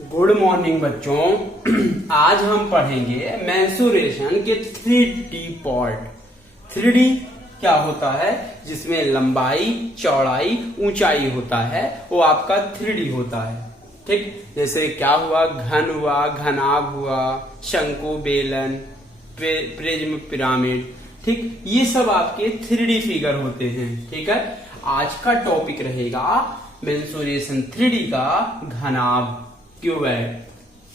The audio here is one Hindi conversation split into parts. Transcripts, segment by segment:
गुड मॉर्निंग बच्चों। आज हम पढ़ेंगे मेंसुरेशन के 3D पार्ट। 3D क्या होता है? जिसमें लंबाई, चौड़ाई, ऊंचाई होता है, वो आपका 3D होता है। ठीक, जैसे क्या हुआ? घन हुआ, घनाभ हुआ, शंकु, बेलन, प्रिज्म, पिरामिड। ठीक, ये सब आपके 3D फिगर होते हैं। ठीक है, आज का टॉपिक रहेगा मेंसुरेशन 3D का घनाभ क्यूबॉइड।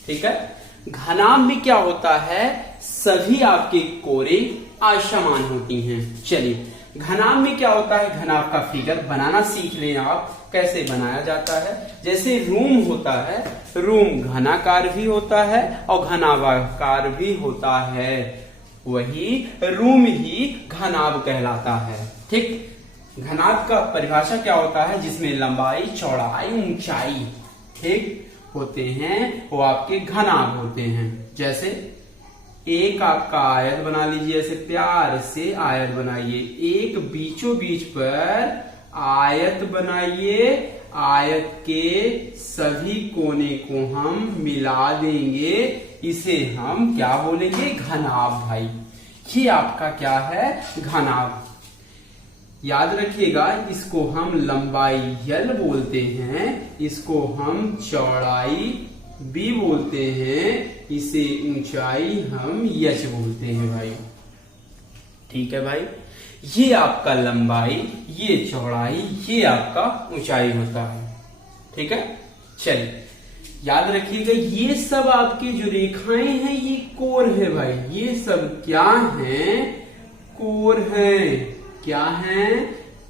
ठीक है, घनाभ में क्या होता है? सभी आपके कोरे असमान होती हैं। चलिए, घनाभ में क्या होता है? घनाभ का फिगर बनाना सीख लें आप, कैसे बनाया जाता है। जैसे रूम होता है, रूम घनाकार भी होता है और घनाभाकार भी होता है, वही रूम ही घनाभ कहलाता है। ठीक, घनाभ का परिभाषा क्या होता है? जिसमें लंबाई, चौड़ाई, ऊंचाई ठीक होते हैं, वो आपके घनाभ होते हैं। जैसे एक आपका आयत बना लीजिए, ऐसे प्यार से आयत बनाइए, एक बीचों बीच पर आयत बनाइए, आयत के सभी कोने को हम मिला देंगे, इसे हम क्या बोलेंगे? घनाभ। भाई, ये आपका क्या है? घनाभ। याद रखिएगा, इसको हम लंबाई यल बोलते हैं, इसको हम चौड़ाई बी बोलते हैं, इसे ऊंचाई हम यच बोलते हैं। भाई, ठीक है भाई, ये आपका लंबाई, ये चौड़ाई, ये आपका ऊंचाई होता है। ठीक है, चलिए याद रखिएगा, ये सब आपकी जो रेखाएं हैं ये कोर है। भाई, ये सब क्या हैं? कोर हैं। क्या है?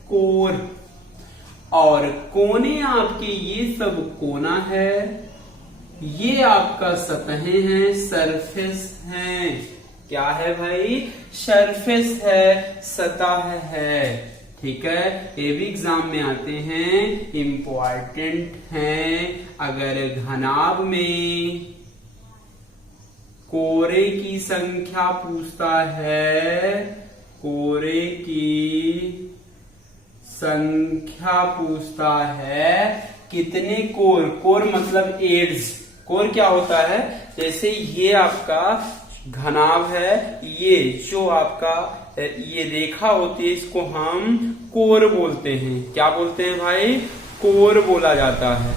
कोर। और कोने आपके ये सब कोना है, ये आपका सतहें हैं, सरफेस हैं। क्या है भाई? सरफेस है, सतह है। ठीक है, ये भी एग्जाम में आते हैं, इंपॉर्टेंट हैं। अगर घनाभ में कोरे की संख्या पूछता है, कोरे की संख्या पूछता है, कितने कोर? कोर मतलब एड्स। कोर क्या होता है? जैसे ये आपका घनाभ है, ये जो आपका ये रेखा होती है, इसको हम कोर बोलते हैं। क्या बोलते हैं भाई? कोर बोला जाता है।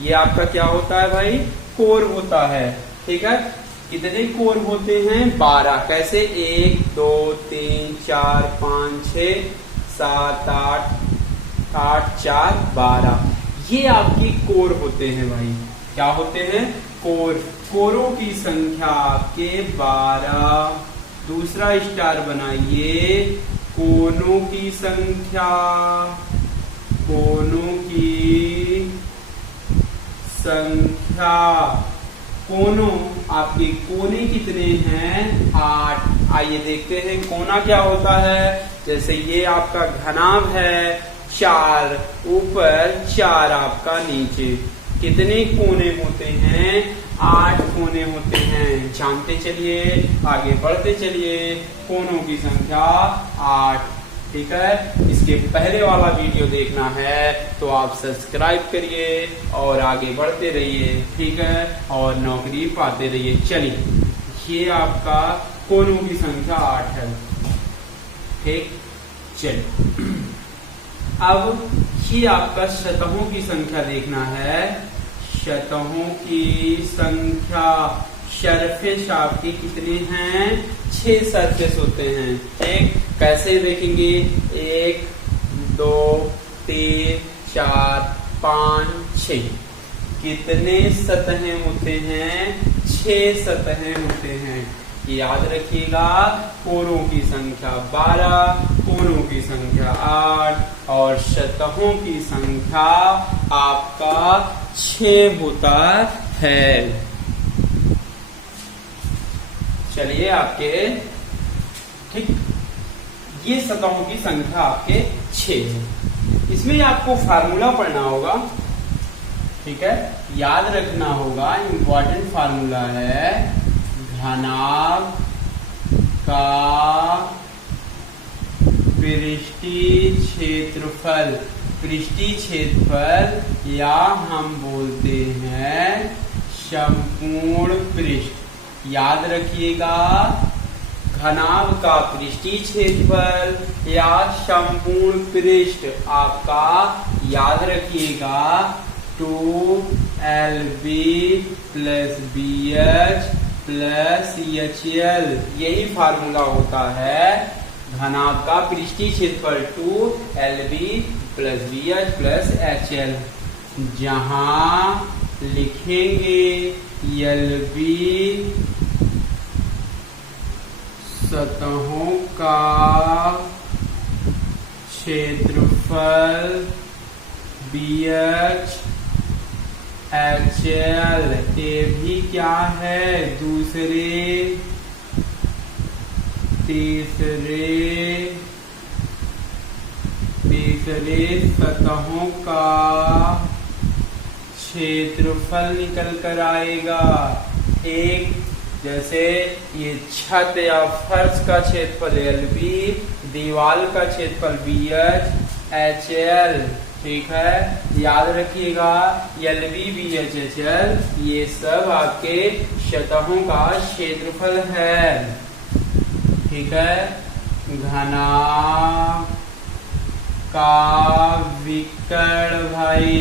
ये आपका क्या होता है भाई? कोर होता है। ठीक है, कितने कोर होते हैं? 12। कैसे? 1 2 3 4 5 6 7 8 4 12। ये आपके कोर होते हैं। भाई, क्या होते हैं? कोर। कोरों की संख्या आपके 12। दूसरा स्टार बनाइए, कोनों की संख्या, कोनों की संख्या। कोनों आपके कोने कितने हैं? 8। आइए देखते हैं कोना क्या होता है। जैसे ये आपका घनाभ है, 4 ऊपर, 4 आपका नीचे। कितने कोने होते हैं? 8 कोने होते हैं। जानते चलिए, आगे बढ़ते चलिए। कोनों की संख्या 8। ठीक है, इसके पहले वाला वीडियो देखना है तो आप सब्सक्राइब करिए और आगे बढ़ते रहिए। ठीक है, और नौकरी पाते रहिए। चलिए, ये आपका कोनों की संख्या 8 है। ठीक, चलिए अब ये आपका सतहों की संख्या देखना है। सतहों की संख्या, सरफेस आपके कितने हैं? 6 सरफेस होते हैं। ठीक, कैसे देखेंगे? 1 2 3 4 5 6। कितने सतहें होते हैं? 6 सतहें होते हैं। याद रखिएगा, कोरों की संख्या 12, कोनों की संख्या 8 और सतहों की संख्या आपका 6 होता है। चलिए, आपके ठीक, ये सतहों की संख्या आपके 6 है। इसमें आपको फार्मूला पढ़ना होगा। ठीक है, याद रखना होगा, इंपॉर्टेंट फार्मूला है घनाभ का पृष्ठीय क्षेत्रफल। पृष्ठीय क्षेत्रफल या हम बोलते हैं संपूर्ण पृष्ठ। याद रखिएगा, घनाभ का पृष्ठीय क्षेत्रफल या संपूर्ण पृष्ठ आपका, याद रखिएगा 2LB plus BH plus HL, यही फार्मूला होता है घनाभ का पृष्ठीय क्षेत्रफल 2LB plus BH plus HL। जहां लिखेंगे LB सतहों का क्षेत्रफल, BH HL, ये भी क्या है, दूसरे तीसरे सतहों का क्षेत्रफल निकल कर आएगा। एक जैसे ये छत या फर्श का क्षेत्रफल LB, दीवार का क्षेत्रफल BH HL, ठीक है। याद रखिएगा LB BH HL ये सब आपके सतहों का क्षेत्रफल है, ठीक है। घनाभ का विकर्ण भाई,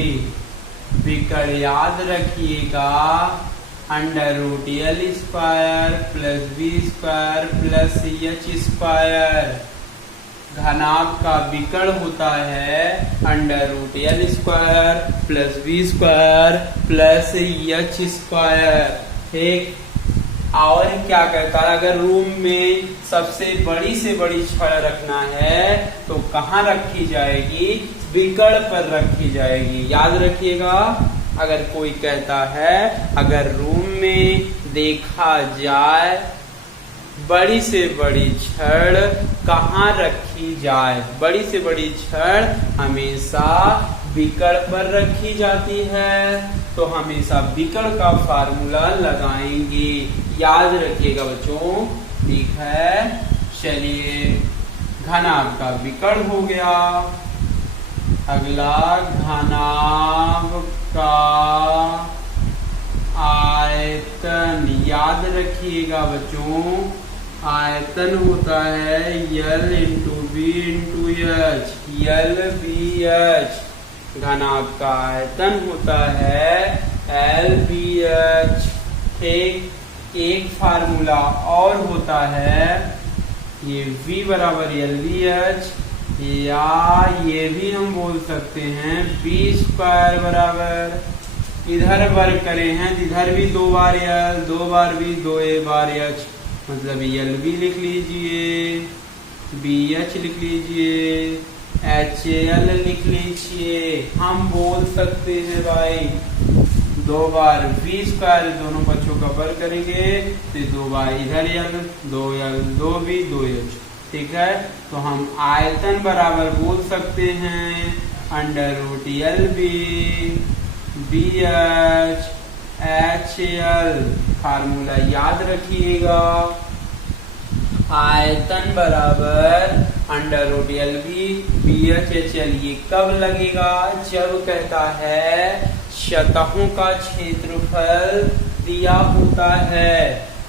विकर्ण याद रखिएगा √L² plus B² plus H²। घनाभ का विकर्ण होता है √L² plus B² plus H², ठीक। और क्या कहता है, अगर रूम में सबसे बड़ी से बड़ी छड़ रखना है तो कहाँ रखी जाएगी, विकर्ण पर रखी जाएगी। याद रखिएगा, अगर कोई कहता है अगर रूम में देखा जाए बड़ी से बड़ी छड़ कहाँ रखी जाए, बड़ी से बड़ी छड़ हमेशा विकर्ण पर रखी जाती है, तो हमेशा विकर्ण का फार्मूला लगाएंगे। याद रखिएगा बच्चों, ठीक है। चलिए, घनाभ का विकर्ण हो गया। अगला घनाभ का आयतन, याद रखिएगा बच्चों, आयतन होता है L × B × H, LBH। घनाभ का आयतन होता है LBH, ठीक। एक फार्मूला और होता है, ये V बराबर LBH, या ये भी हम बोल सकते हैं B² बराबर, इधर वर्ग करे हैं इधर भी 2 बार L, 2 बार B, 2 बार H, मतलब LB लिख लीजिए, BH लिख लीजिए, HL लिख लीजिए। हम बोल सकते हैं भाई 2 बार V², दोनों पक्षों का वर्ग करेंगे तो 2 बार इधर L, 2L, 2B, 2H, ठीक है। तो हम आयतन बराबर बोल सकते हैं √LB BH HL। फार्मूला याद रखिएगा, आयतन बराबर √LB BH HL। ये कब लगेगा, जब कहता है सतहों का क्षेत्रफल दिया होता है।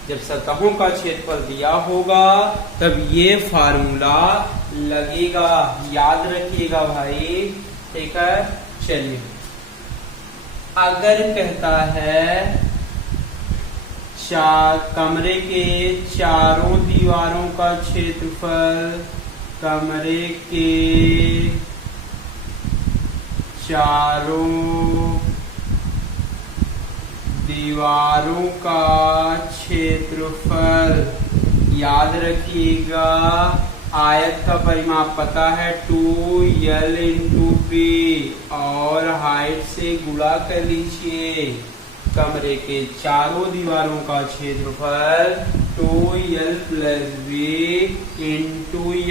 जब सतहों का क्षेत्रफल दिया होगा तब ये फार्मूला लगेगा, याद रखिएगा भाई, ठीक है। चलिए, अगर कहता है कमरे के चारों दीवारों का क्षेत्रफल, कमरे के चारों दीवारों का क्षेत्रफल, याद रखिएगा आयत का परिमाप पता है 2L × B, और हाइट से गुणा कर लीजिए। कमरे के चारों दीवारों का क्षेत्रफल 2L + B ×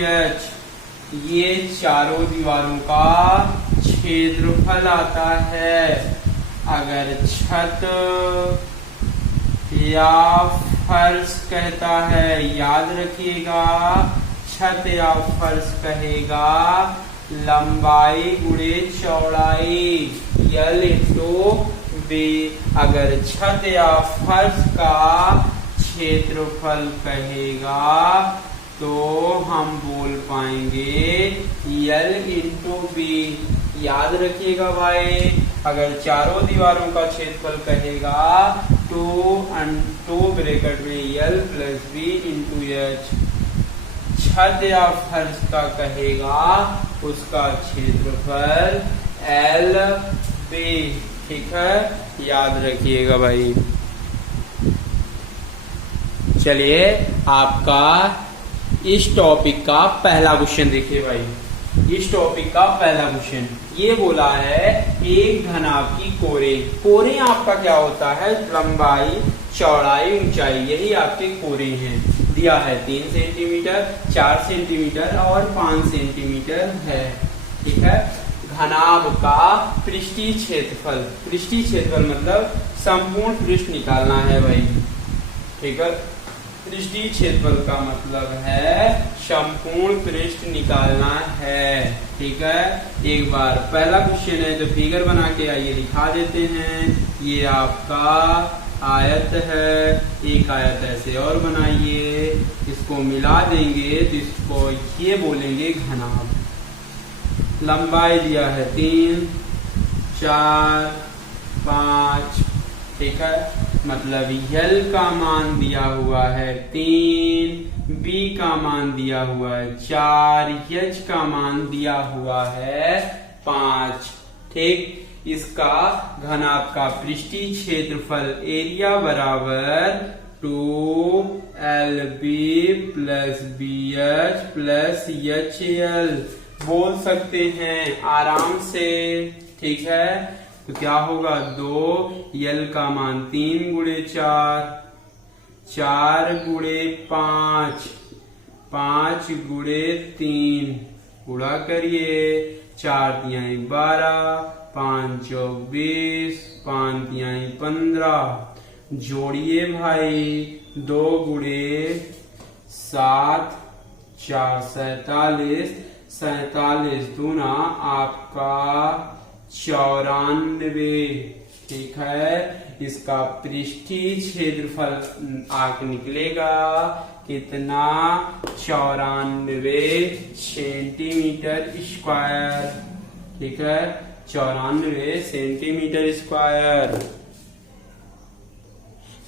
H, ये चारों दीवारों का क्षेत्रफल आता है। अगर छत या फर्श कहता है, याद रखिएगा छत या फर्श कहेगा लंबाई गुणे चौड़ाई, L × बी। अगर छत या फर्श का क्षेत्रफल कहेगा तो हम बोल पाएंगे L इंटू बी। याद रखिएगा भाई, अगर चारों दीवारों का क्षेत्रफल कहेगा तो ब्रैकेट में L plus B into H. छत या फर्श का कहेगा उसका क्षेत्रफल L बी। ठीक है, याद रखिएगा भाई। चलिए आपका इस टॉपिक का पहला क्वेश्चन देखिए भाई। इस टॉपिक का पहला क्वेश्चन ये बोला है एक घनाभ की कोरे आपका क्या होता है, लंबाई चौड़ाई ऊंचाई, यही आपके कोरे हैं। दिया है 3 सेंटीमीटर, 4 सेंटीमीटर और 5 सेंटीमीटर है। ठीक है, घनाभ का पृष्ठीय क्षेत्रफल मतलब संपूर्ण पृष्ठ निकालना है भाई। ठीक है, पृष्ठीय क्षेत्रफल का मतलब है संपूर्ण पृष्ठ निकालना है। ठीक है, एक बार पहला क्वेश्चन है तो फिगर बना के आइए दिखा देते हैं। ये आपका आयत है, एक आयत ऐसे और बनाइए, इसको मिला देंगे तो इसको ये बोलेंगे घनाभ। लंबाई दिया है 3, 4, 5। ठीक है, मतलब L का मान दिया हुआ है 3, B का मान दिया हुआ है 4, H का मान दिया हुआ है 5। ठीक, इसका घनाभ का पृष्ठीय क्षेत्रफल एरिया बराबर 2LB plus BH plus HL बोल सकते हैं आराम से। ठीक है, तो क्या होगा 2L का मान 3 गुणे 4, 4 गुणे 5, 5 गुणे 3, गुणा करिए 4 तिहाई 12, 5 चौक 20, 5 तिहाई 15। जोड़िए भाई 2 गुणे 7, 4 47, 47 दूना आपका 94। ठीक है, इसका पृष्ठीय क्षेत्रफल आगे निकलेगा कितना, 94 सेंटीमीटर स्क्वायर। ठीक है, 94 सेंटीमीटर स्क्वायर।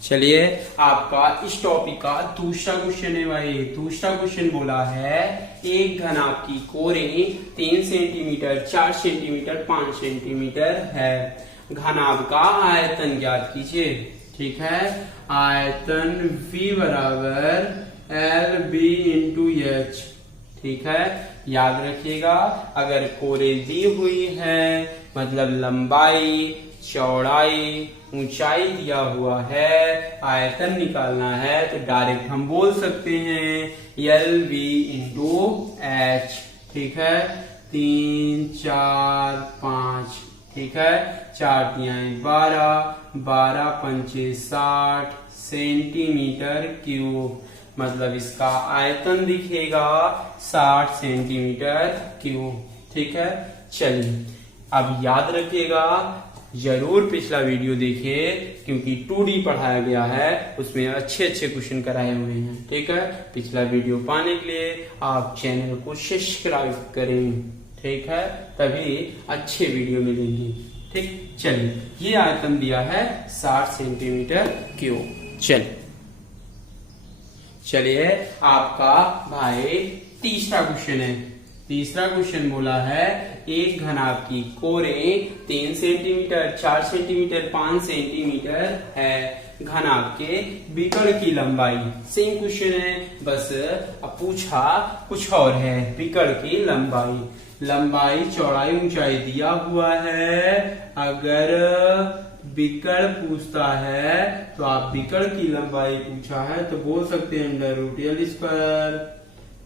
चलिए आपका इस टॉपिक का दूसरा क्वेश्चन है भाई। दूसरा क्वेश्चन बोला है एक घनाभ की कोरें 3 सेंटीमीटर, 4 सेंटीमीटर, 5 सेंटीमीटर है। घनाभ का आयतन ज्ञात कीजिए। ठीक है, आयतन V बराबर LB इंटू H। ठीक है, याद रखिएगा अगर कोरे दी हुई है मतलब लंबाई चौड़ाई ऊंचाई दिया हुआ है, आयतन निकालना है तो डायरेक्ट हम बोल सकते हैं LB इंटू H। ठीक है, 3, 4, 5। ठीक है, 4 तिहाई 12, 12 पंचे 60 सेंटीमीटर क्यूब। मतलब इसका आयतन दिखेगा 60 सेंटीमीटर क्यूब। ठीक है, चलिए अब याद रखिएगा जरूर पिछला वीडियो देखिए क्योंकि 2D पढ़ाया गया है, उसमें अच्छे अच्छे क्वेश्चन कराए हुए हैं। ठीक है, पिछला वीडियो पाने के लिए आप चैनल को सब्सक्राइब करें। ठीक है, तभी अच्छे वीडियो मिलेंगे। ठीक, चलिए ये आयतन दिया है 60 सेंटीमीटर क्यूब। चलिए आपका भाई तीसरा क्वेश्चन है। तीसरा क्वेश्चन बोला है एक घनाभ की कोरें 3 सेंटीमीटर, 4 सेंटीमीटर, 5 सेंटीमीटर है। घनाभ के विकर्ण की लंबाई, सेम क्वेश्चन है बस अब पूछा कुछ और है। विकर्ण की लंबाई चौड़ाई ऊंचाई दिया हुआ है। अगर विकर्ण पूछता है तो आप विकर्ण की लंबाई पूछा है तो बोल सकते हैं √L square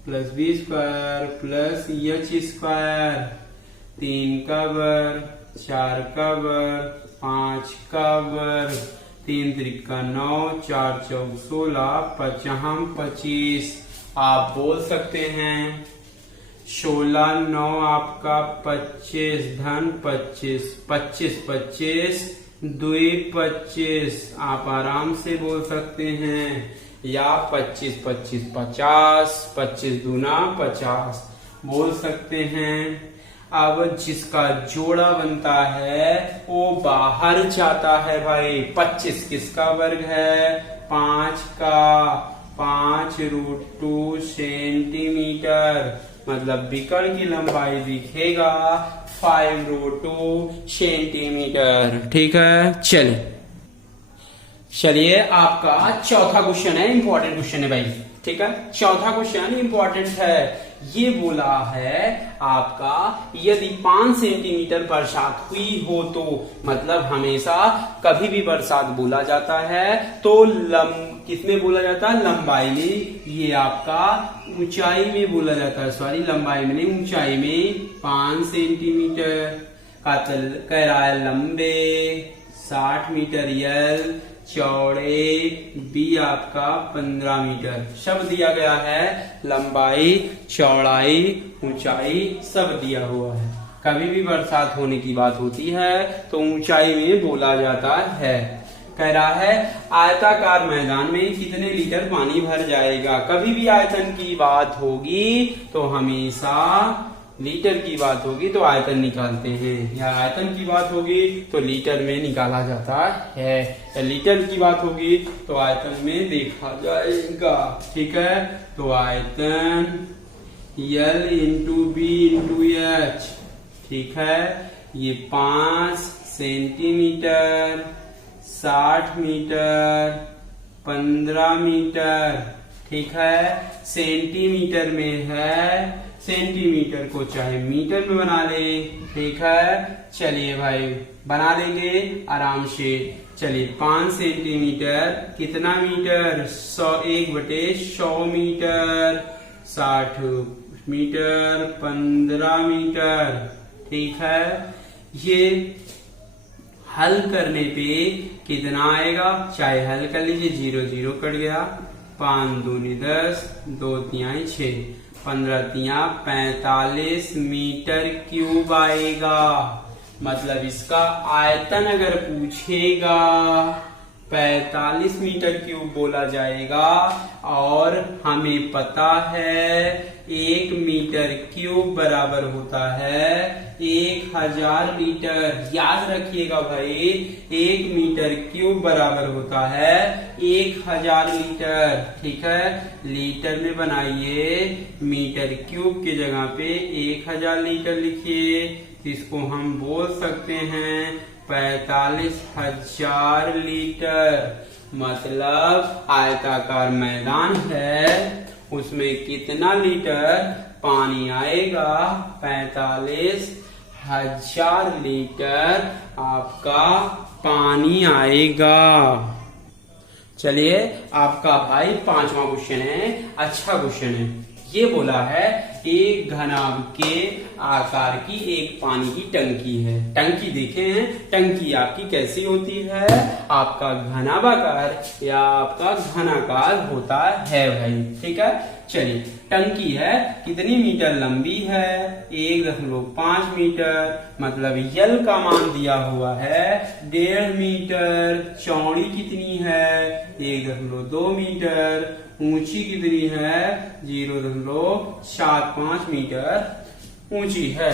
plus B square plus H square. 3 का वर्ग, 4 का वर्ग, 5 का वर्ग, 3 त्रिका 9, 4 चौक 16, 5 25। आप बोल सकते हैं 16 9 आपका 25 धन 25, 25 25 2 25, आप आराम से बोल सकते हैं, या 25 25 50, 25 दूना 50 बोल सकते हैं। अब जिसका जोड़ा बनता है वो बाहर जाता है भाई। 25 किसका वर्ग है? 5 का। 5√2 सेंटीमीटर, मतलब विकर्ण की लंबाई दिखेगा 5√2 सेंटीमीटर। ठीक है, चलिए आपका चौथा क्वेश्चन है, इंपॉर्टेंट क्वेश्चन है भाई। ठीक है, चौथा क्वेश्चन इंपॉर्टेंट है। ये बोला है आपका, यदि 5 सेंटीमीटर बरसात हुई हो तो, मतलब हमेशा कभी भी बरसात बोला जाता है तो किसमें बोला जाता है? लंबाई में। ये आपका ऊंचाई में बोला जाता है, सॉरी लंबाई में नहीं, ऊंचाई में 5 सेंटीमीटर का कह रहा है लंबे 60 मीटर यल, चौड़े भी आपका 15 मीटर, सब दिया गया है। लंबाई, चौड़ाई, ऊंचाई सब दिया हुआ है। कभी भी बरसात होने की बात होती है तो ऊंचाई में बोला जाता है। कह रहा है आयताकार मैदान में कितने लीटर पानी भर जाएगा। कभी भी आयतन की बात होगी तो हमेशा लीटर की बात होगी तो आयतन निकालते हैं, या आयतन की बात होगी तो लीटर में निकाला जाता है, या लीटर की बात होगी तो आयतन में देखा जाएगा। ठीक है, तो आयतन L into B into H. ठीक है, ये 5 सेंटीमीटर, 60 मीटर, 15 मीटर। ठीक है, सेंटीमीटर में है, सेंटीमीटर को चाहे मीटर में बना ले। ठीक है, चलिए भाई बना लेंगे आराम से। चलिए 5 सेंटीमीटर कितना मीटर? 1/100 metre, 60 metre, 15 metre. ठीक है, ये हल करने पे कितना आएगा? चाहे हल कर लीजिए, 0 0 कट गया, 5 दूनी 10, 2 तिहाई 6, 15 तिया 45 मीटर क्यूब आएगा। मतलब इसका आयतन अगर पूछेगा 45 मीटर क्यूब बोला जाएगा। और हमें पता है 1 मीटर क्यूब बराबर होता है 1000 लीटर। याद रखिएगा भाई, 1 मीटर क्यूब बराबर होता है 1000 लीटर। ठीक है, लीटर में बनाइए, मीटर क्यूब की जगह पे 1000 लीटर लिखिए। इसको हम बोल सकते हैं 45,000 लीटर। मतलब आयताकार मैदान है, उसमें कितना लीटर पानी आएगा? 45,000 लीटर आपका पानी आएगा। चलिए आपका भाई 5वां क्वेश्चन है, अच्छा क्वेश्चन है। ये बोला है एक घनाभ के आकार की एक पानी की टंकी है। टंकी देखे हैं, टंकी आपकी कैसी होती है? आपका घनाभाकार या आपका घनाकार होता है भाई। ठीक है, चलिए टंकी है, कितनी मीटर लंबी है? 1.5 मीटर। मतलब यल का मान दिया हुआ है 1.5 मीटर। चौड़ी कितनी है? 1.2 मीटर। ऊंची कितनी है? 0.75 मीटर ऊंची है।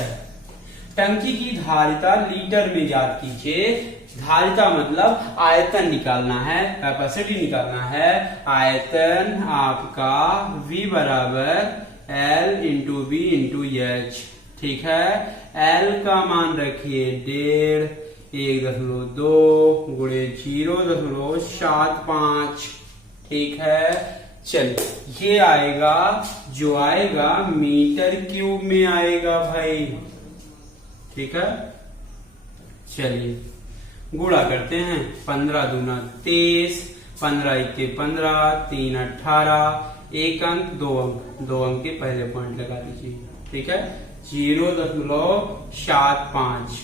टंकी की धारिता लीटर में याद कीजिए। धारिता मतलब आयतन निकालना है, कैपेसिटी निकालना है। आयतन आपका V बराबर L into B into H. ठीक है, L का मान रखिए 1.5, 1.2 गुणे 0.75। ठीक है, चलिए ये आएगा, जो आएगा मीटर क्यूब में आएगा भाई। ठीक है, चलिए गुणा करते हैं। 15 दूना 23, 15 इक्के 15, 3 18, 1 अंक 2 अंक, 2 अंक के पहले पॉइंट लगा दीजिए। ठीक है, 0.75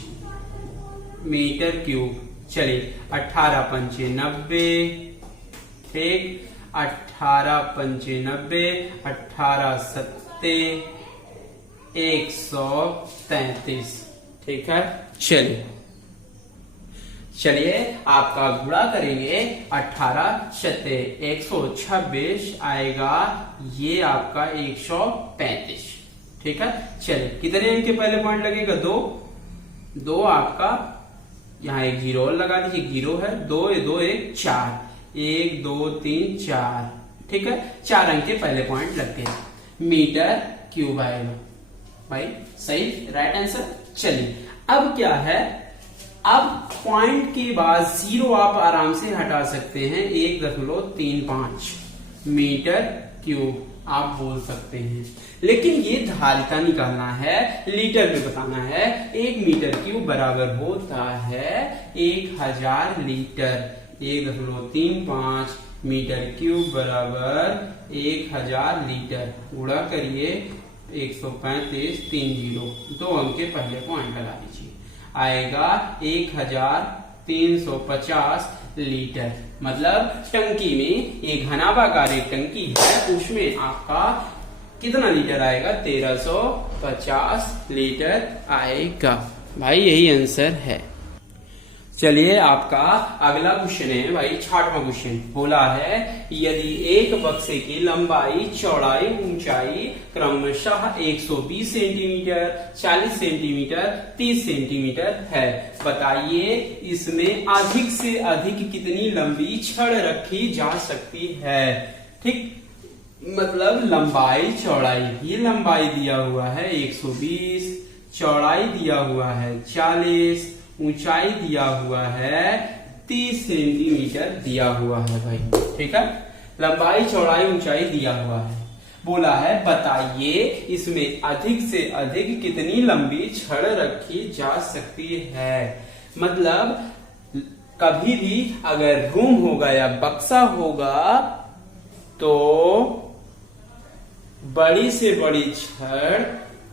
मीटर क्यूब। चलिए 18 पंचे 90। ठीक, 18 पंचे 90, 18 सत्ते 133। ठीक है, चलिए आपका गुणा करेंगे 18 सत्ते 126 आएगा, ये आपका 135। ठीक है, चलिए कितने अंक के पहले पॉइंट लगेगा? 2 आपका, यहाँ एक जीरो और लगा दीजिए, जीरो है, 2 2 1 4, 1 2 3 4। ठीक है, 4 अंक के पहले पॉइंट लग गए। मीटर क्यूब आएगा भाई, सही, राइट आंसर। चलिए अब क्या है, अब पॉइंट के बाद जीरो आप आराम से हटा सकते हैं, 1.35 मीटर क्यूब आप बोल सकते हैं। लेकिन ये धारिता निकालना है, लीटर में बताना है। 1 मीटर क्यूब बराबर होता है 1000 लीटर। 1.35 मीटर क्यूब बराबर 1000 लीटर। गुणा करिए 135 30, 2 अंक के पहले पॉइंट लगा दीजिए, आएगा 1350 लीटर। मतलब टंकी में एक घनाभाकार एक टंकी है, उसमें आपका कितना लीटर आएगा? 1350 लीटर आएगा। भाई यही आंसर है। चलिए आपका अगला क्वेश्चन है भाई, 6वां क्वेश्चन। बोला है यदि एक बक्से की लंबाई, चौड़ाई, ऊंचाई क्रमशः 120 सेंटीमीटर, 40 सेंटीमीटर, 30 सेंटीमीटर है, बताइए इसमें अधिक से अधिक कितनी लंबी छड़ रखी जा सकती है। ठीक, मतलब लंबाई चौड़ाई, ये लंबाई दिया हुआ है 120, चौड़ाई दिया हुआ है 40, ऊंचाई दिया हुआ है 30 सेंटीमीटर दिया हुआ है भाई। ठीक है, लंबाई चौड़ाई ऊंचाई दिया हुआ है। बोला है बताइए इसमें अधिक से अधिक कितनी लंबी छड़ रखी जा सकती है। मतलब कभी भी अगर रूम होगा या बक्सा होगा तो बड़ी से बड़ी छड़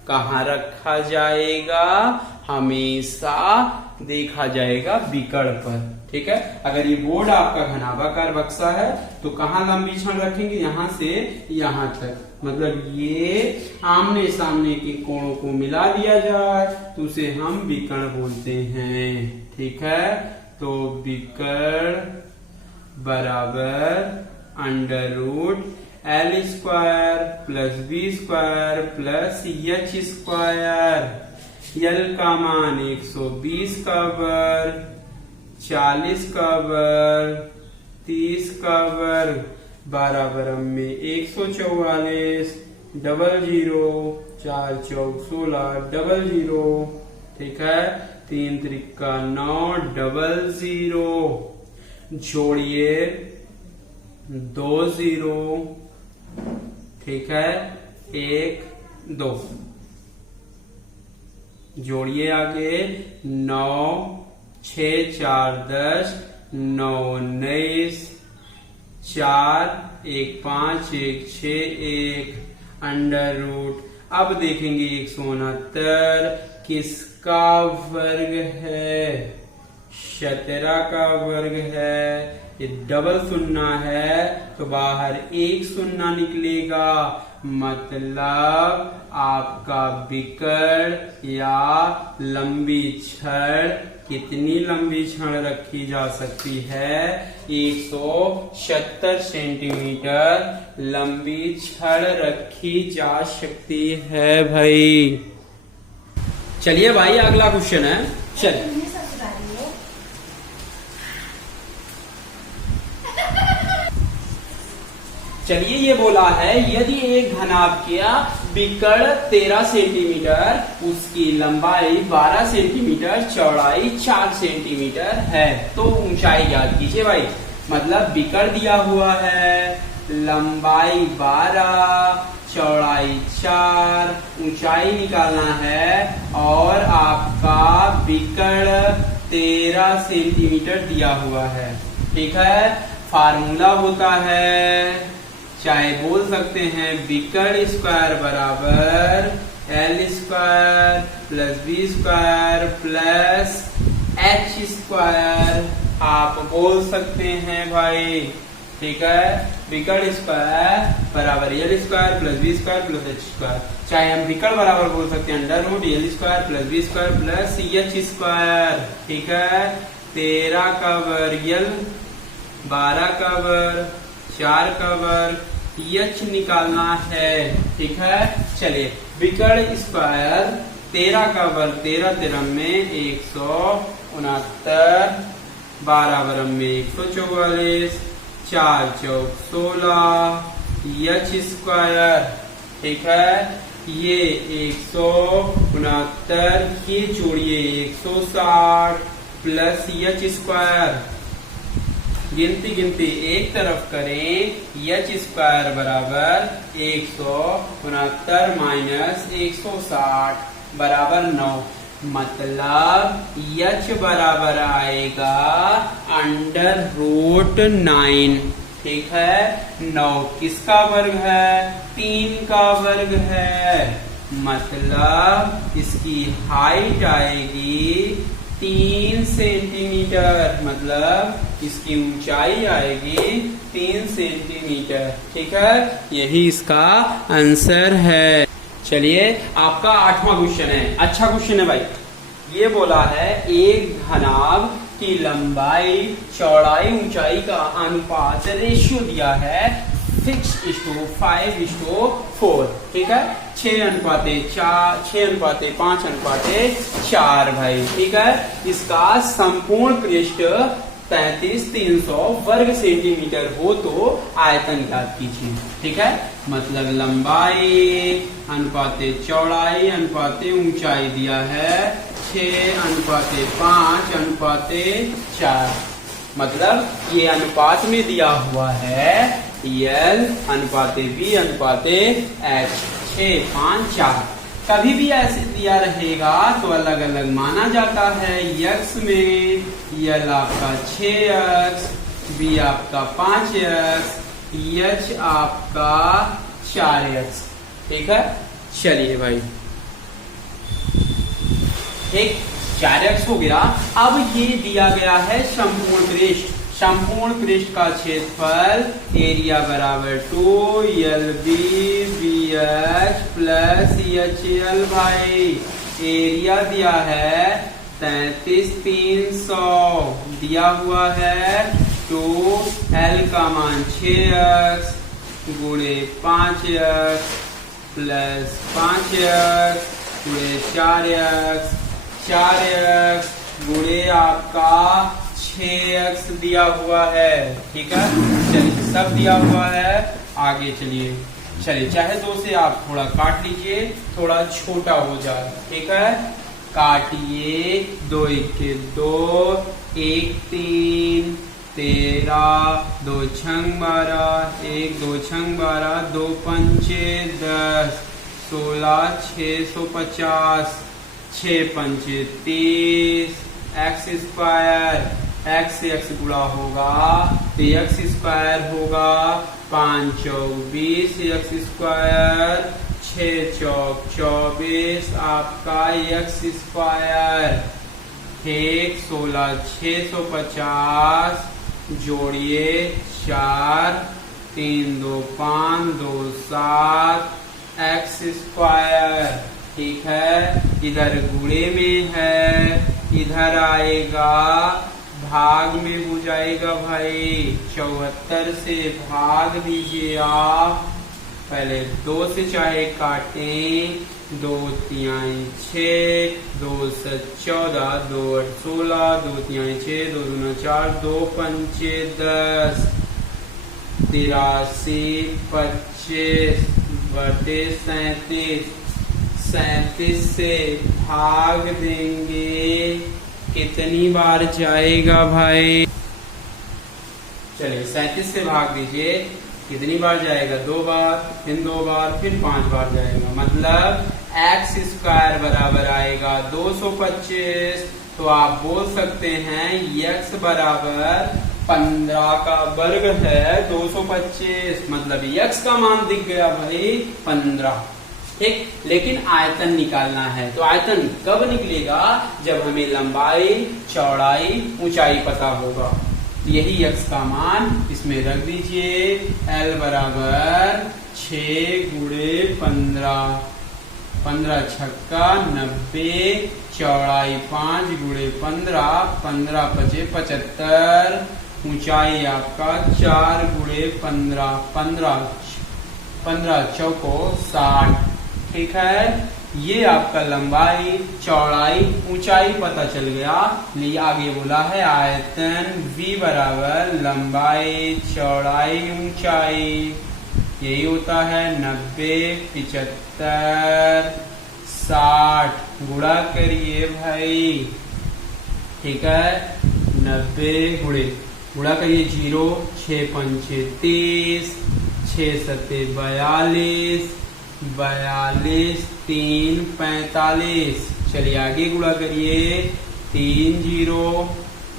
कहाँ रखा जाएगा? हमेशा देखा जाएगा बिकड़ पर। ठीक है, अगर ये बोर्ड आपका घनाभाकार बक्सा है तो कहाँ लंबी छड़ रखेंगे? यहाँ से यहाँ तक। मतलब ये आमने सामने के कोणों को मिला दिया जाए तो उसे हम बिकड़ बोलते हैं। ठीक है, तो बिकड़ बराबर √L² plus B² plus H²। L का मान 120 का वर्ग, 40 का वर्ग, 30 का वर्ग, 12 बराबर में 144, 00, 4 चौक 16, 00। ठीक है, 3 त्रिका 9, 00। जोड़िए 2 0। ठीक है, 1 2। जोड़िए आगे 9 6 4 10, 9 19, 4 1 5 1 6 1 √ अब देखेंगे 169 किसका वर्ग है? 17 का वर्ग है। ये डबल शून्य है तो बाहर 1 शून्य निकलेगा। मतलब आपका बिकड़ या लंबी छड़, कितनी लंबी छड़ रखी जा सकती है? 170 सेंटीमीटर लंबी छड़ रखी जा सकती है भाई। चलिए भाई अगला क्वेश्चन है। चलिए चलिए ये बोला है यदि एक घनाभ का बिकड़ 13 सेंटीमीटर, उसकी लंबाई 12 सेंटीमीटर, चौड़ाई 4 सेंटीमीटर है तो ऊंचाई ज्ञात कीजिए भाई। मतलब बिकड़ दिया हुआ है, लंबाई 12, चौड़ाई 4, ऊंचाई निकालना है और आपका बिकड़ 13 सेंटीमीटर दिया हुआ है। ठीक है, फार्मूला होता है, चाहे बोल सकते हैं बिकड़ स्क्वायर बराबर L² plus B² plus H², आप बोल सकते हैं भाई। ठीक है, बिकड़ स्क्वायर बराबर L² plus B² plus H²। चाहे हम बिकड़ बराबर बोल सकते हैं √L² plus B² plus H²। ठीक है, 13 का वर्ग यल 12 का वर्ग 4 का वर्ग यच निकालना है। ठीक है, चलिए विकर्ण स्क्वायर 13 का वर्ग 13 13 में 169, 12 वर्ग में 144, 4 चौक 16 यच स्क्वायर। ठीक है, ये 169 ये जोड़िए 160 प्लस यच स्क्वायर, गिनती गिनती एक तरफ करें, यच स्क्वायर बराबर 169 माइनस 160 बराबर 9, मतलब यच बराबर आएगा √9। ठीक है, 9 किसका वर्ग है? 3 का वर्ग है, मतलब इसकी हाइट आएगी 3 सेंटीमीटर, मतलब इसकी ऊंचाई आएगी 3 सेंटीमीटर। ठीक है, यही इसका आंसर है। चलिए आपका 8वां क्वेश्चन है, अच्छा क्वेश्चन है भाई। ये बोला है एक घनाभ की लंबाई चौड़ाई ऊंचाई का अनुपात रेशियो दिया है 6:5:4। ठीक है, 6:5:4 भाई। ठीक है, इसका संपूर्ण पृष्ठ 33,300 वर्ग सेंटीमीटर हो तो आयतन ज्ञात कीजिए। ठीक है, मतलब लंबाई अनुपाते चौड़ाई अनुपाते ऊंचाई दिया है 6:5:4, मतलब ये अनुपात में दिया हुआ है L/B/H 6:5:4। कभी भी ऐसे दिया रहेगा तो अलग अलग माना जाता है। x में L आपका 6x, B आपका 5x, H आपका 4x। ठीक है, चलिए भाई, ठीक 4x हो गया। अब ये दिया गया है संपूर्ण पृष्ठ, संपूर्ण पृष्ठ का क्षेत्रफल एरिया बराबर 2LB/BH प्लस HL भाई। एरिया दिया है 33,300 दिया हुआ है, तो L का मान 6x गुणे 5x प्लस 5x गुणे 4x गुणे आपका 6x दिया हुआ है। ठीक है, चलिए सब दिया हुआ है, आगे चलिए चाहे 2 से आप थोड़ा काट लीजिए, थोड़ा छोटा हो जाए। ठीक है, काटिए, 2 1 2, 1 3 13, 2 6 12, 1 2 6 12, 2 5 10, 16 650, 6 5 30, x स्क्वायर, x से x गुणा होगा तो x स्क्वायर होगा, 5 चौक 20 x स्क्वायर, 6 चौक 24 आपका x स्क्वायर। ठीक, 16 650 जोड़िए 4 3 2 5 2 7 x स्क्वायर। ठीक है, इधर गुणे में है, इधर आएगा भाग में हो जाएगा भाई। 74 से भाग दीजिए आप, पहले 2 से चाहे काटें, 2 3 6, 2 7 14, 2 8 16, 2 3 6, 2 2 4, 2 5 10, 83 25 बटे 37 से भाग देंगे, कितनी बार जाएगा भाई? चलिए 37 से भाग दीजिए, कितनी बार जाएगा? 2 बार, फिर 2 बार, फिर 5 बार जाएगा, मतलब x स्क्वायर बराबर आएगा 225। तो आप बोल सकते हैं x बराबर 15 का वर्ग है 225, मतलब x का मान दिख गया भाई 15। ठीक, लेकिन आयतन निकालना है, तो आयतन कब निकलेगा? जब हमें लंबाई चौड़ाई ऊंचाई पता होगा। यही x का मान इसमें रख दीजिए, L बराबर 6 गुणे 15 15 छक्का 90, चौड़ाई 5 गुणे 15, 15 पचे 75, ऊंचाई आपका 4 गुणे 15, 15 चौको 60। ठीक है, ये आपका लंबाई चौड़ाई ऊंचाई पता चल गया। लिए आगे बोला है आयतन V बराबर लंबाई चौड़ाई ऊंचाई, यही होता है 90, 75, 60। गुणा करिए भाई। ठीक है, 90 गुणा करिए 0, 6 पंचे 30, 6 सत्ते 42, 42 3 45। चलिए आगे गुणा करिए 3 0,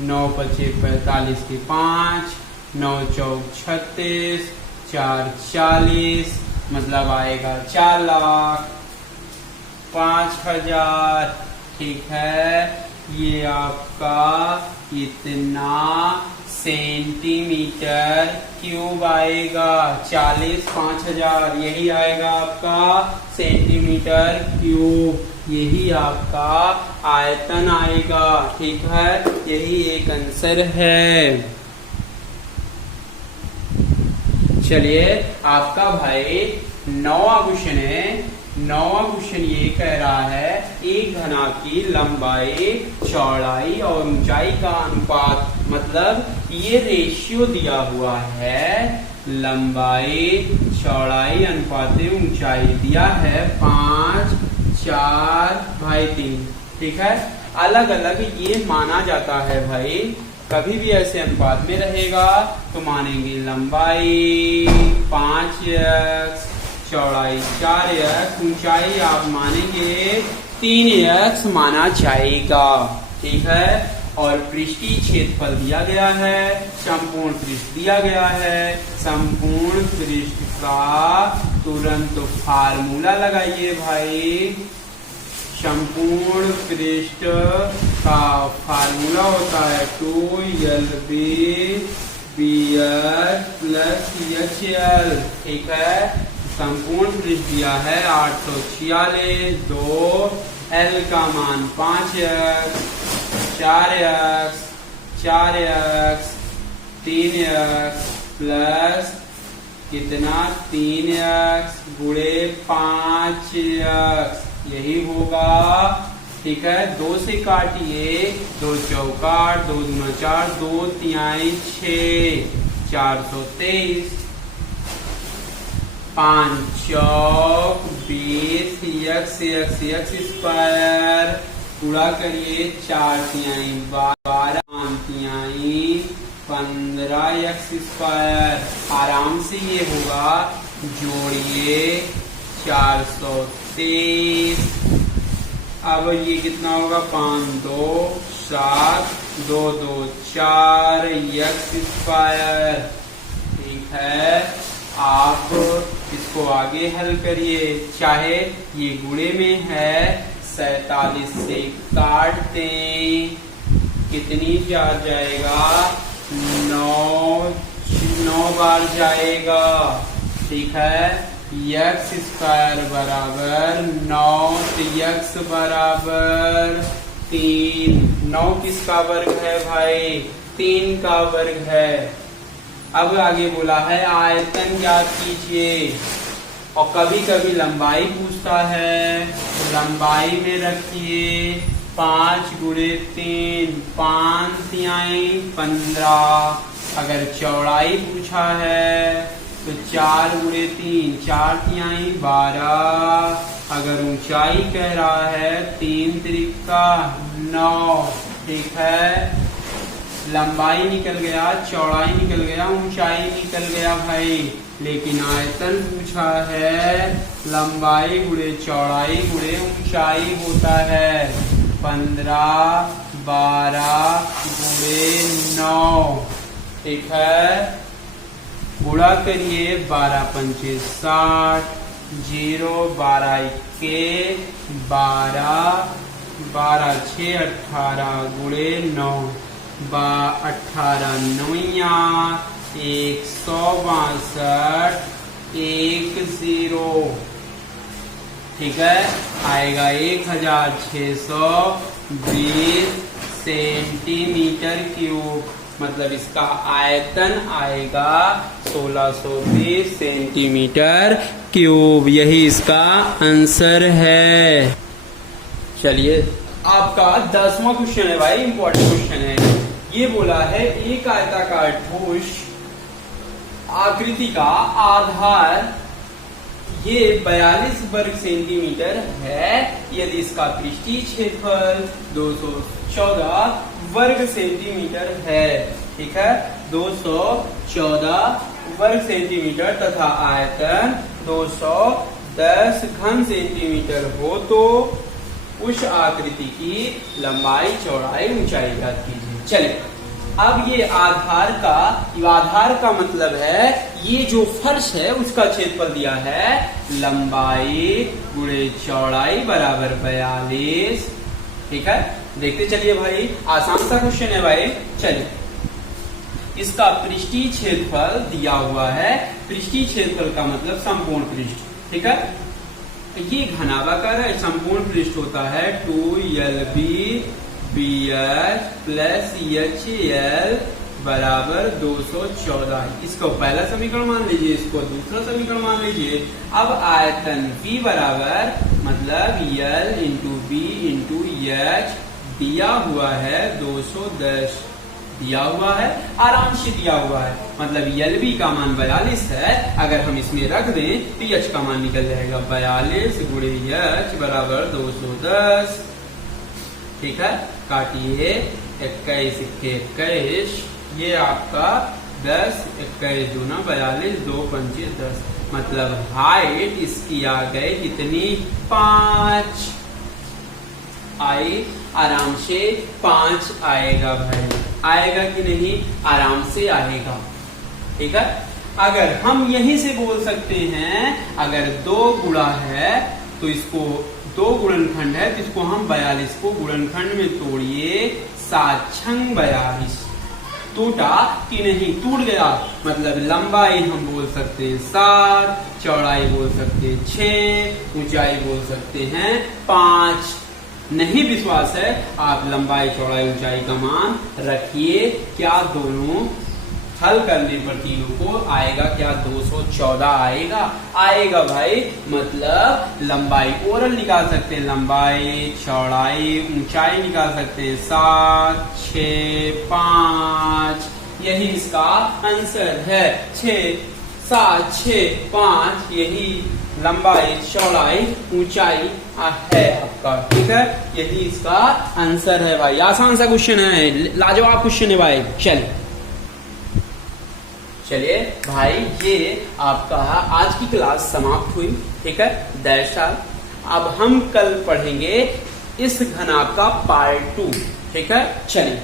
9 पचे 45 के 5, 9 चौक 36, 4 40, मतलब आएगा 4,05,000। ठीक है, ये आपका इतना सेंटीमीटर क्यूब आएगा। 40,05,000 यही आएगा आपका सेंटीमीटर क्यूब, यही आपका आयतन आएगा। ठीक है, यही एक आंसर है। चलिए आपका भाई 9वां क्वेश्चन है। 9वां क्वेश्चन ये कह रहा है एक घना की लंबाई चौड़ाई और ऊंचाई का अनुपात, मतलब ये रेशियो दिया हुआ है लंबाई चौड़ाई अनुपात ऊंचाई दिया है 5 4 भाई 3। ठीक है, अलग अलग ये माना जाता है भाई। कभी भी ऐसे अनुपात में रहेगा तो मानेंगे लंबाई 5x, चौड़ाई 4x, ऊंचाई आप मानेंगे 3x माना जाएगा। ठीक है, और पृष्ठीय क्षेत्रफल दिया गया है, संपूर्ण पृष्ठ दिया गया है। संपूर्ण पृष्ठ का तुरंत फार्मूला लगाइए भाई। संपूर्ण पृष्ठ का फार्मूला होता है 2LB BH प्लस HL। ठीक है, संपूर्ण पृष्ठ दिया है 846, 2 L का मान 5x, 4x, 4x, 3x plus कितना 3x गुणे 5x, यही होगा। ठीक है, 2 से काटिए, 2 चौका 8, 2 दूना 4, 2 तिहाई 6, 423, 5 चौक 20, x स्क्वायर। पूरा करिए 4 तिहाई 12, 5 तिहाई 15x स्क्वायर। आराम से ये होगा, जोड़िए 423। अब ये कितना होगा 5 2 7, 2 2 4 x स्क्वायर। ठीक है, आप इसको आगे हल करिए, चाहे ये गुणे में है 47 से काट दें, कितनी बार जाएगा 9 बार जाएगा। ठीक है, x स्क्वायर बराबर 9, तो x बराबर 3। 9 किसका वर्ग है भाई? 3 का वर्ग है। अब आगे बोला है आयतन ज्ञात कीजिए, और कभी कभी लंबाई पूछता है। लंबाई में रखिए 5 गुणे 3, 5 तिहाई 15। अगर चौड़ाई पूछा है तो 4 गुणे 3, 4 तिहाई 12। अगर ऊंचाई कह रहा है 3 त्रिका 9। ठीक है, लंबाई निकल गया, चौड़ाई निकल गया, ऊंचाई निकल गया भाई। लेकिन आयतन पूछा है, लंबाई गुणे चौड़ाई गुणे ऊंचाई होता है 15 12 गुणे 9। ठीक है, गुणा करिए 12 पंचे 60, 0 12 के 12, 12 6 18 गुणे 9, 18 9 162 10। ठीक है, आएगा 1620 सेंटीमीटर क्यूब, मतलब इसका आयतन आएगा 1620 सेंटीमीटर क्यूब। यही इसका आंसर है। चलिए, आपका 10वां क्वेश्चन है भाई, इंपॉर्टेंट क्वेश्चन है। ये बोला है एक आयताकार ठोस आकृति का आधार ये 42 वर्ग सेंटीमीटर है यदि इसका पृष्ठीय क्षेत्रफल 214 वर्ग सेंटीमीटर है। ठीक है, 214 वर्ग सेंटीमीटर तथा आयतन 210 घन सेंटीमीटर हो तो उस आकृति की लंबाई चौड़ाई ऊंचाई ज्ञात कीजिए। चलिए, अब ये आधार का मतलब है ये जो फर्श है उसका क्षेत्रफल दिया है लंबाई गुणे चौड़ाई बराबर 42। ठीक है, देखते चलिए भाई, आसान सा क्वेश्चन है भाई। चलिए, इसका पृष्ठीय क्षेत्रफल दिया हुआ है। पृष्ठीय क्षेत्रफल का मतलब संपूर्ण पृष्ठ। ठीक है, ये घनाभाकार है, संपूर्ण पृष्ठ होता है 2LB BH प्लस HL बराबर 214। इसको पहला समीकरण मान लीजिए, इसको दूसरा समीकरण मान लीजिए। अब आयतन V बराबर मतलब L into B into H दिया हुआ है 210 दिया हुआ है, आराम से दिया हुआ है, मतलब LB का मान 42 है। अगर हम इसमें रख दें तो H का मान निकल जाएगा 42 गुणे H बराबर 210। ठीक है, काटिए, 21 इक्के 21, ये आपका 10 21 दूना 42 2 पंचे 10, मतलब हाइट इसकी आ गई कितनी 5 आई, आराम से 5 आएगा भाई। आएगा कि नहीं? आराम से आएगा। ठीक है, अगर हम यहीं से बोल सकते हैं अगर 2 गुणा है तो इसको 2 गुणनखंड है तो इसको हम 42 को गुणनखंड में तोड़िए, 7 छंग 42। टूटा कि नहीं? टूट गया, मतलब लंबाई हम बोल सकते हैं 7, चौड़ाई बोल सकते हैं 6, ऊंचाई बोल सकते हैं 5। नहीं विश्वास है, आप लंबाई चौड़ाई ऊंचाई का मान रखिए। क्या दोनों हल करने पर तीनों को आएगा? क्या 214 आएगा? आएगा भाई, मतलब लंबाई ओरल निकाल सकते हैं, लंबाई चौड़ाई ऊंचाई निकाल सकते हैं 7 6 5। यही इसका आंसर है, 6 7 6 5, यही लंबाई चौड़ाई ऊंचाई है आपका। ठीक है, यही इसका आंसर है भाई। आसान सा क्वेश्चन है, लाजवाब क्वेश्चन है भाई। चलिए भाई, ये आपका आज की क्लास समाप्त हुई। ठीक है, दैट्स ऑल। अब हम कल पढ़ेंगे इस घनाभ का पार्ट 2। ठीक है, चलिए।